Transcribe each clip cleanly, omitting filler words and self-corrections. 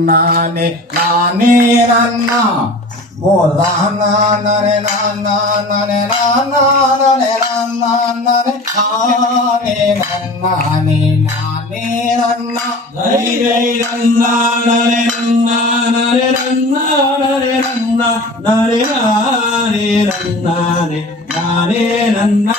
nane nane nana bola nane nana nane nana nane nana nane nane nane nane nana dai dai nana nane nana nane nana nane nana nane nane nane nana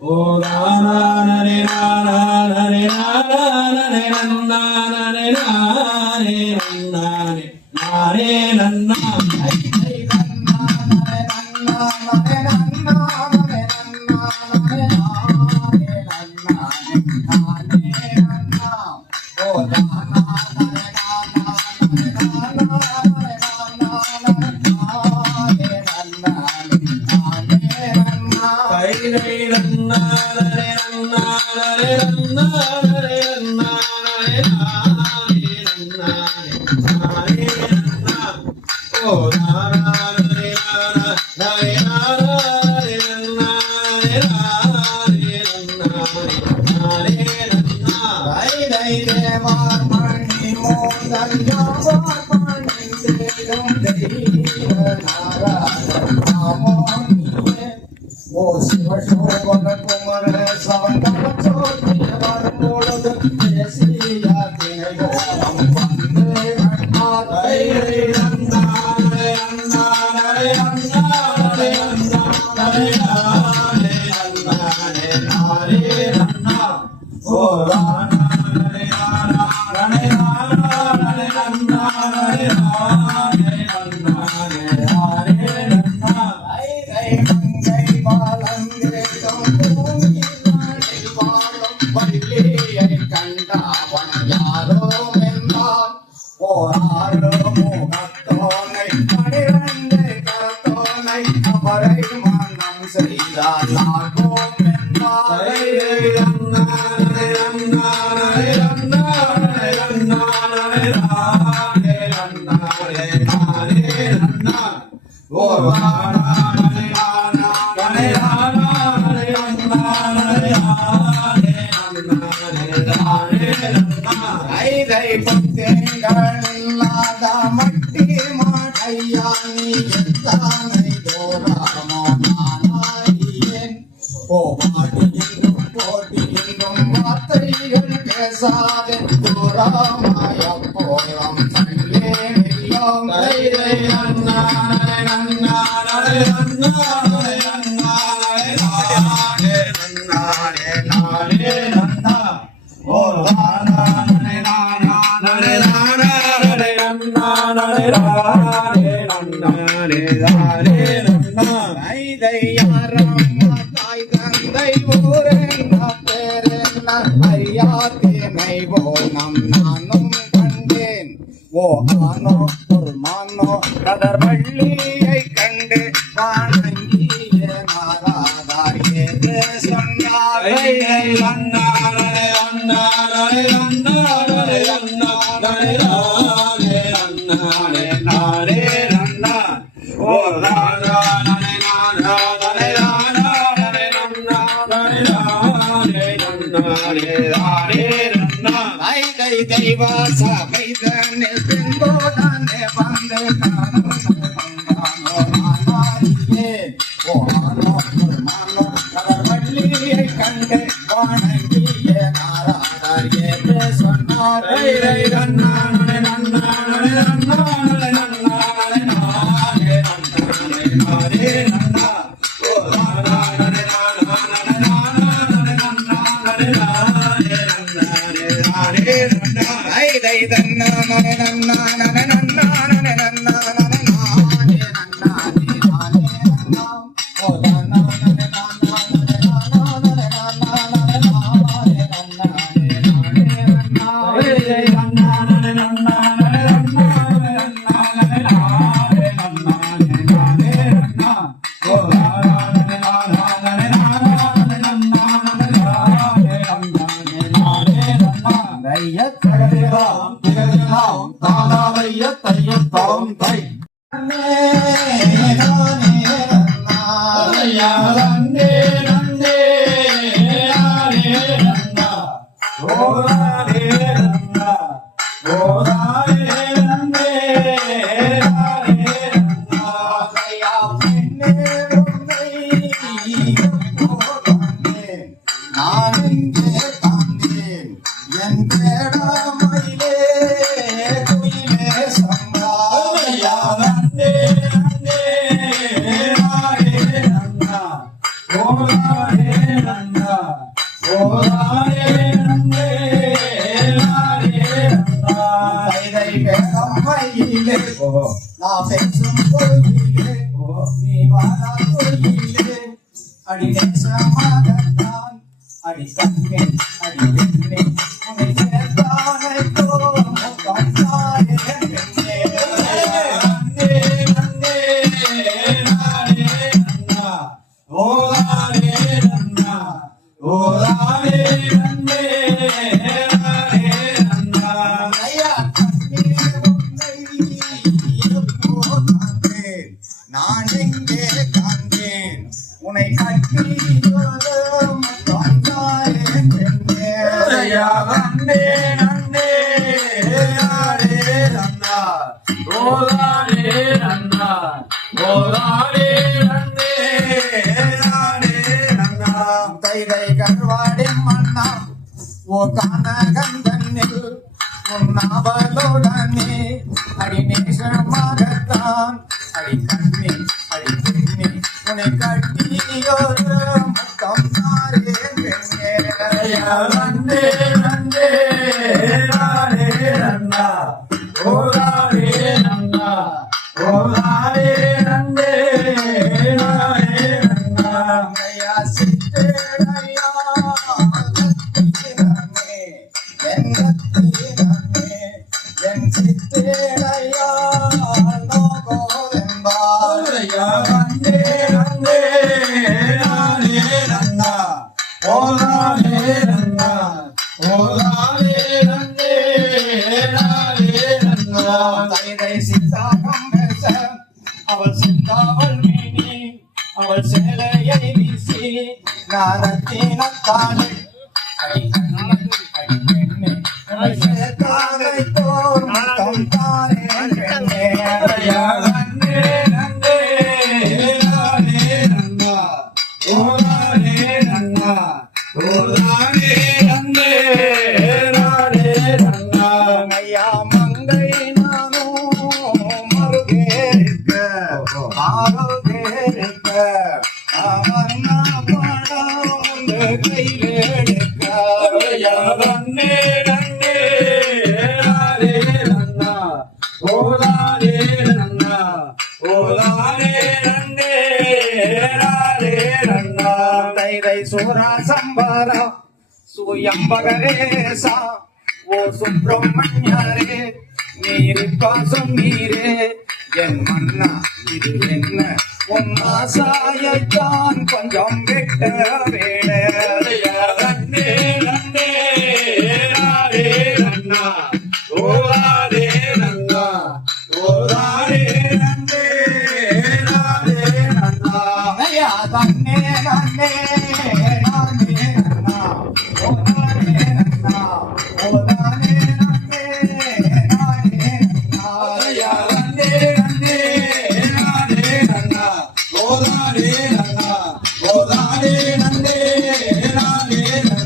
ஓ நானே நானே நானே நன்னா நானே நானே நன்னானே நானே நன்னா ஓ சிவசோபன குமர சவந்தம சோதி வரும்பொழுது தேசியா தேவோம் வந்து அண்ணாதை அண்ணாதை அண்ணாதை அண்ணாதை அண்ணாதை அண்ணாதை நாரே அண்ணா ஓ ராணே ராணே ராணே ராணே பக்தெல்லாத மட்டி மாட்டையானி எத்தானை தோராமோ நானாயேன் ஓ பாட்டியிலும் போட்டியிலும் வார்த்தைகள் பேசாதே தூராமாய போலம் தள்ளே எல்லாம் அண்ணானே அண்ணானே அண்ணானே அண்ணானே அண்ணானே நானே அண்ணா ஓ நானும் கண்டேன் ஓ ஆனோ ஒரு மானோ கதர் வள்ளியை கண்டு வானங்கிய நாராதார் ஏது சொன்னார் தெய்வாச வைதனில் பின்போதானே வந்து வள்ளியை கண்டு வானங்கிய நாராதார் ஏது சொன்னார் Oh, கம்மையிலே ஓஹோ நான் பேசும் பொய்யிலே நீ வாழா பொய்யிலே அடி நேசமாகத்தான் அடி கண்ணே அடி பெண்ணே உன்னை சேர்த்தானை தோன்றாயே பெண்ணே நன்னே நன்னே நானே நன்னா ஓதானே நன்னா ஓதானே நன்னே நானே நன்னா ஐயா கண்ணீர் உன்னை எப்போ காண்பேன் நான் எங்கே காண்பேன் உன்னை கட்டி ஐயா நன்னே நன்னே நானே நன்னா ஓதானே நன்னா ஓதானே நன்னே நானே நன்னா தைதை கருவாடி மன்னா ஓ கானகந்தனில் உன்னாவலுடனே அடி நேசமாகத்தான் அடி கண்ணே அடி பெண்ணே உன்னை கட்டியோரு முத்தம் தாரே பெண்ணே ஐயா நன்னே நன்னே நானே நன்னா ஓதானே நன்னா ஓதானே நன்னே நானே நன்னா ஐயா சித்தேடையா கத்தினமே என் கத்தினமே என் சித்தேடையா நோகோதென்பார் ஐயா நன்னே நன்னே நானே நன்னா ஓதானே நன்னா ஓதானே நன்னே நானே நன்னா தைதை சித்தாகம் பேச அவள் சிந்தாவள் மேனி அவள் சேலையை வீசி நாரத்தினத்தாளே அடி கண்ணே அடி பெண்ணே உன்னை சேர்த்தாலை தோர் முத்தம் தாரே பெண்ணே ஐயா நன்னே நன்னே நானே நன்னா ஓதானே நன்னா ஓதானே நன்னே நானே நன்னா ஐயா மங்கை நானும் மறுகேற்க மாறுகேற்க அவன்னா படம் கையிலெடுக்க ஐயா நன்னே நன்னே நானே நன்னா ஓதானே நன்னா ஓதானே நன்னே நானே நன்னா தைதை சூரா சம்பரா சுயம்பகரேசா ஓ சுப்பிரமணியரே நீரிப்பா சொன்னீரே என் மன்னா இது என்ன உன் ஆசாயைத்தான் கொஞ்சம் விட்ட வேளை ஐயா நன்னே நன்னே நானே நன்னா ஓதானே நன்னா ஓதானே நன்னே நானே நன்னா ஐயா தன்னே நன்னே நானே நன்னா ஓ நானே நன்னா ஓ நானே நன்னே நானே நன்னா ஐயா நன்னே நன்னே நானே நன்னா ஓதானே நன்னா ஓதானே நன்னே நானே நன்னா